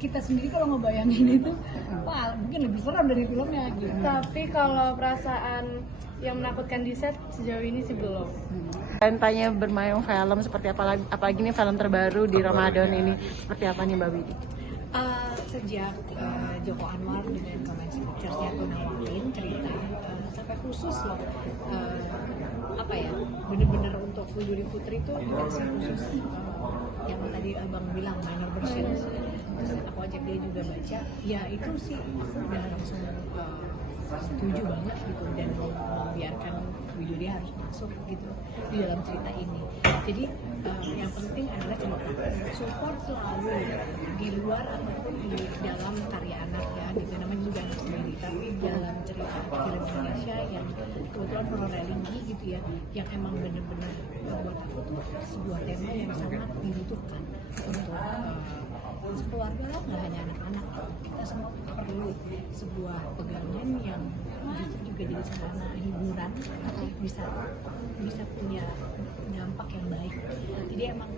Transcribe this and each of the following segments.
kita sendiri kalau ngebayangin itu, wah mungkin lebih serem dari filmnya gitu. Tapi kalau perasaan yang menakutkan di set sejauh ini sih belum. Tanya bermain film seperti apa lagi, apalagi nih film terbaru di Ramadan ini seperti apa nih Mbak Widi? Sejak Joko Anwar dengan Komens Pictures-nya tuh nawarin cerita sampai khusus loh, apa ya, bener-bener untuk Widuri Putri tuh dikasih khusus yang tadi abang bilang minor version. Terus aku ajak dia juga baca, ya itu sih aku udah langsung setuju banget gitu, dan membiarkan Widuri harus masuk gitu di dalam cerita ini. Jadi yang penting adalah support selalu di luar ataupun di dalam karya anak ya gitu, namanya juga anak sendiri, tapi dalam cerita film Indonesia yang kebetulan horor religi gitu ya, yang emang bener-bener buat aku tuh sebuah tema yang sangat dibutuhkan untuk sekeluarga, nggak hanya anak-anak, kita semua perlu sebuah pegangan yang justru juga jadi sarana hiburan tapi bisa punya dampak yang baik. Jadi emang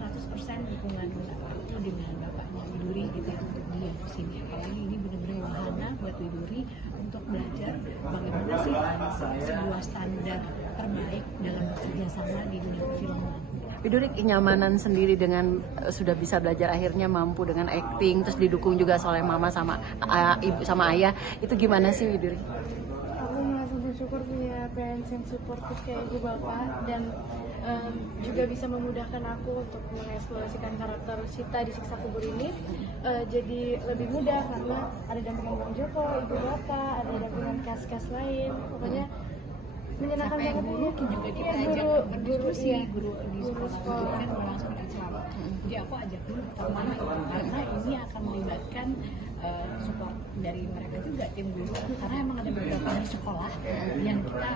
100% dukungan aku dengan bapaknya Widuri gitu ya untuk dia kesini, apalagi ini benar-benar wahana buat Widuri untuk belajar bagaimana sih sebuah standar terbaik dalam bekerja sama di dunia perfilman. Widuri kenyamanan sendiri dengan sudah bisa belajar, akhirnya mampu dengan acting, terus didukung juga oleh mama sama ibu sama ayah, itu gimana sih Widuri? Aku merasa bersyukur punya parents yang supportive kayak ibu bapak, dan juga bisa memudahkan aku untuk mengeksplorasikan karakter Sita di Siksa Kubur ini. Jadi lebih mudah karena ada dampingan Bang Joko, ibu bapak, ada dampingan cast-cast lain, pokoknya menyenangkan banget ini. Mungkin juga kita ajak berdiskusi, guru di sekolah kan langsung acara. Jadi aku ajak dulu kemana itu, karena ini akan melibatkan support dari mereka juga, tim guru, karena emang ada beberapa di sekolah yang kita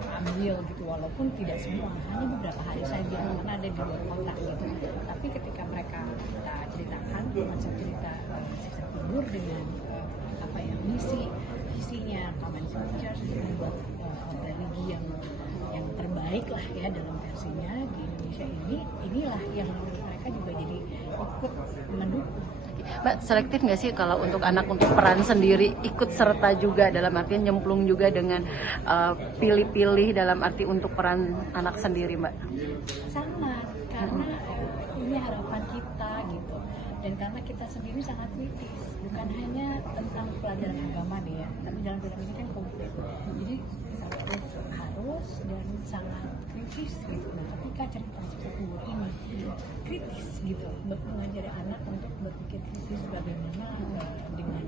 ambil gitu, walaupun tidak semua, hanya beberapa hari saja karena ada di luar kota gitu. Tapi ketika mereka kita ceritakan konsep cerita Siksa Kubur dengan apa ya, visinya Komens Pictures untuk membuat religi yang terbaik lah ya dalam versinya di Indonesia inilah yang mereka juga jadi ikut mendukung. Mbak, selektif nggak sih kalau untuk anak, untuk peran sendiri ikut serta juga dalam artian nyemplung juga dengan pilih-pilih dalam arti untuk peran anak sendiri, Mbak? Sangat, karena ini harapan kita gitu, dan karena kita sendiri sangat kritis, bukan hanya tentang pelajaran agama nih ya, tapi dalam film ini kan komplit, jadi harus dan sangat kritis gitu. Nah, ketika cerita Siksa Kubur ini kritis gitu, mengajari anak untuk berpikir kritis bagaimana dengan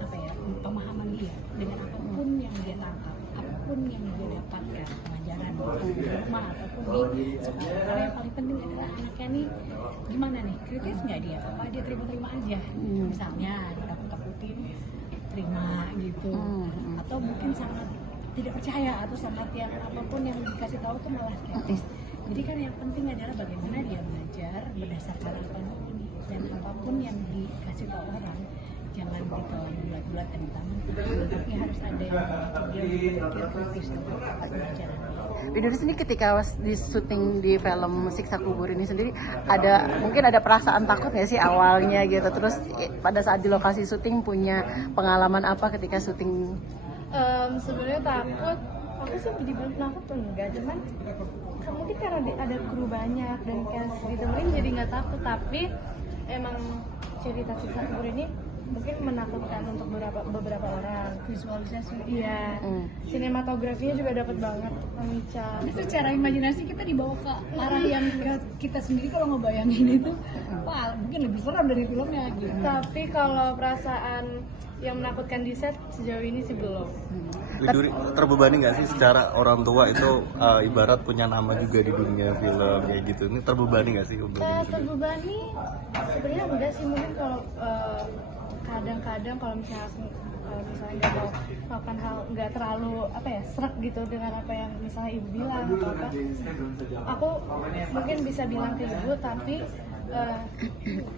apa ya, pemahaman dia dengan apapun yang dia tangkap, apapun yang dia dapatkan pengajaran di rumah ataupun di sekolah. Karena yang paling penting adalah anaknya nih gimana nih, kritis nggak dia, apa dia terima aja, misalnya takut-takutin terima gitu, atau mungkin sangat tidak percaya, atau sangat yang apapun yang dikasih tahu tuh malah skeptis. Jadi kan yang penting adalah bagaimana dia belajar berdasarkan apa ini, dan apapun yang dikasih tahu orang jangan ditelan bulat-bulat dan tangan, tapi harus ada yang dia berpikir kritis tentang pelajaran. Widuri sendiri ketika di syuting di film Siksa Kubur ini sendiri mungkin ada perasaan takut nggak sih awalnya gitu, terus pada saat di lokasi syuting punya pengalaman apa ketika syuting? Sebenarnya takut, aku sih dibilang takut tuh enggak, cuman mungkin karena ada kru banyak dan cast ditemenin jadi nggak takut, tapi emang cerita Siksa Kubur ini mungkin menakutkan untuk beberapa orang. Visualisasi, iya, sinematografinya juga dapat banget, memica. Secara imajinasi kita dibawa ke arah yang kita sendiri kalau ngebayangin itu, wah mungkin lebih serem dari filmnya gitu. Tapi kalau perasaan yang menakutkan di set sejauh ini sih belum. Widuri terbebani nggak sih secara orang tua itu ibarat punya nama juga di dunia film kayak gitu, ini terbebani nggak sih untuk terbebani? Sebenarnya enggak sih, mungkin kalau kadang-kadang kalau misalnya nggak mau melakukan hal nggak terlalu apa ya serak gitu dengan apa yang misalnya ibu bilang atau apa, aku mungkin bisa bilang ke ibu, tapi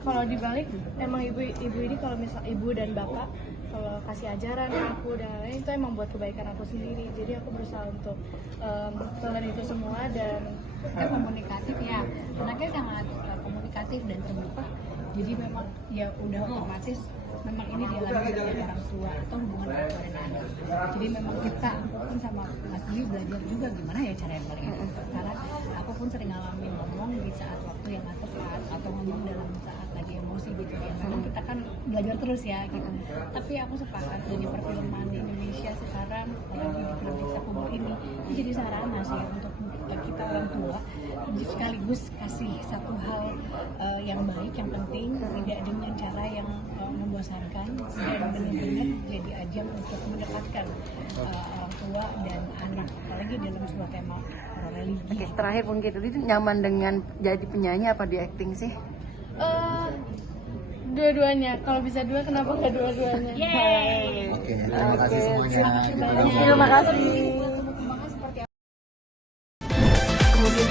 kalau dibalik emang ibu ini kalau misal ibu dan bapak kalau kasih ajaran ke aku dan lain-lain itu emang buat kebaikan aku sendiri, jadi aku berusaha untuk telan itu semua. Dan komunikatif ya, anaknya sangat komunikatif dan terbuka, Jadi memang ya udah otomatis memang ini dialami oleh orang tua atau hubungan orang tua dan anak. Jadi memang kita, aku pun sama Mas Dwi belajar juga gimana ya cara yang paling efektif. Karena aku pun sering ngalamin ngomong di saat waktu yang gak tepat atau ngomong dalam saat lagi emosi gitu ya. Memang kita kan belajar terus ya gitu. Tapi aku sepakat dunia perfilman di Indonesia sekarang, apalagi di film Siksa Kubur ini jadi sarana sih untuk kita orang tua sekaligus kasih satu hal yang baik, yang penting, tidak dengan cara yang membosankan dan benar-benar jadi ajang untuk mendekatkan orang tua dan anak, apalagi dalam sebuah tema religi. Oke, terakhir mungkin itu nyaman dengan jadi penyanyi apa di acting sih? Dua-duanya. Kalau bisa dua, kenapa nggak dua-duanya? Oke, Oke, terima kasih semuanya. terima kasih.